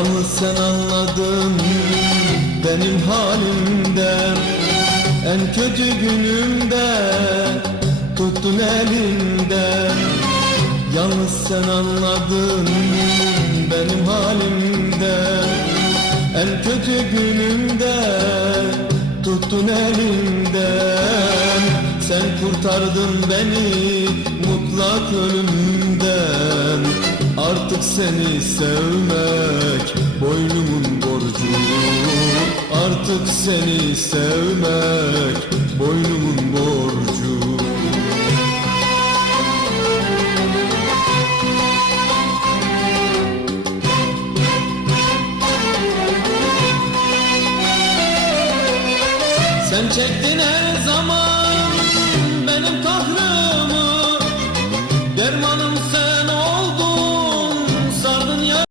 Yalnız sen anladın benim halimden En kötü günümde tuttun elimden Yalnız sen anladın benim halimden En kötü günümde tuttun elimden Sen kurtardın beni mutlak ölümden seni sevmek boynumun borcu. Artık seni sevmek boynumun borcu. Sen çektin el